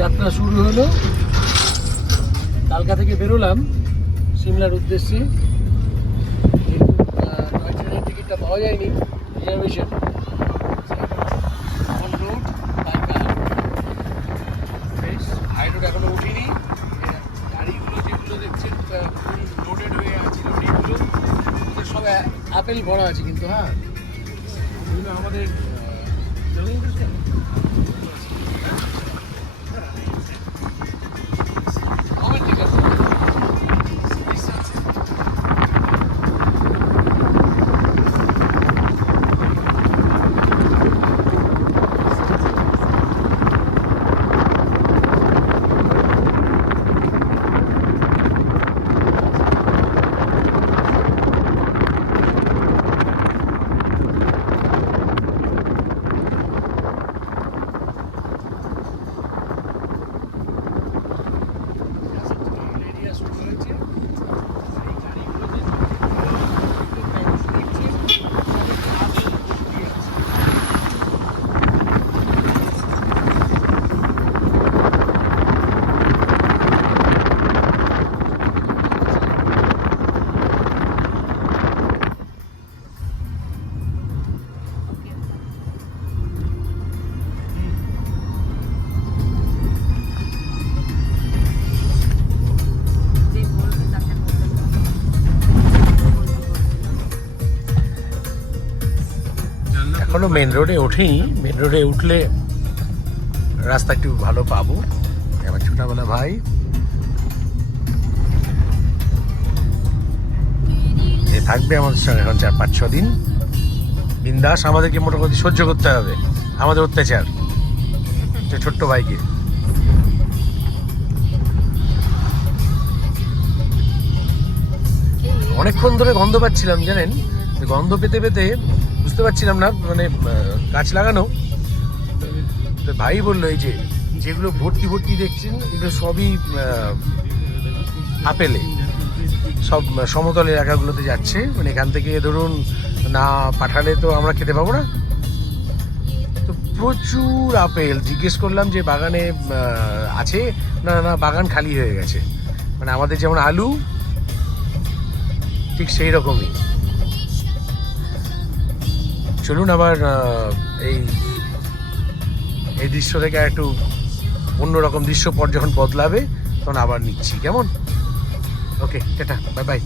যাত্রা শুরু হলো। কালকা থেকে বেরোলাম সিমলার উদ্দেশ্যে, টয় ট্রেনের টিকিটটা পাওয়া যায়নি, রিজার্ভেশন। অন রোড বাই কার, বেশ হাই রোড এখনো উঠিনি। গাড়িগুলো যেগুলো দেখছেন ফুল লোডেড হয়ে আছে, লরিগুলো ওদের সব আপেল ভরা আছে কিন্তু। হ্যাঁ, এগুলো আমাদের ঠিক আছে। এখনো মেন রোডে ওঠেনি। মেন রোডে উঠলে রাস্তা একটু ভালো পাবো। আমার ছোটবেলা ভাই এ থাকবে আমাদের সঙ্গে এখন 4-5-6 দিন বিন্দাস। আমাদেরকে মোটামুটি সহ্য করতে হবে আমাদের অত্যাচার, ছোট্ট ভাইকে। অনেকক্ষণ ধরে গন্ধ পাচ্ছিলাম জানেন, গন্ধ পেতে পেতে বুঝতে পারছিলাম না, মানে গাছ লাগানো। ভাই বললো এই যে যেগুলো ভর্তি ভর্তি দেখছেন এগুলো সবই আপেলে, সব সমতল এলাকাগুলোতে যাচ্ছে। মানে এখান থেকে ধরুন না পাঠালে তো আমরা খেতে পাবো না। তো প্রচুর আপেল। জিজ্ঞেস করলাম যে বাগানে আছে, না না বাগান খালি হয়ে গেছে। মানে আমাদের যেমন আলু ঠিক সেই রকমই। চলুন আবার এই দৃশ্য থেকে একটু অন্যরকম দৃশ্য পর যখন বদলাবে তখন আবার নিচ্ছি, কেমন? ওকে, টাটা, বাই বাই।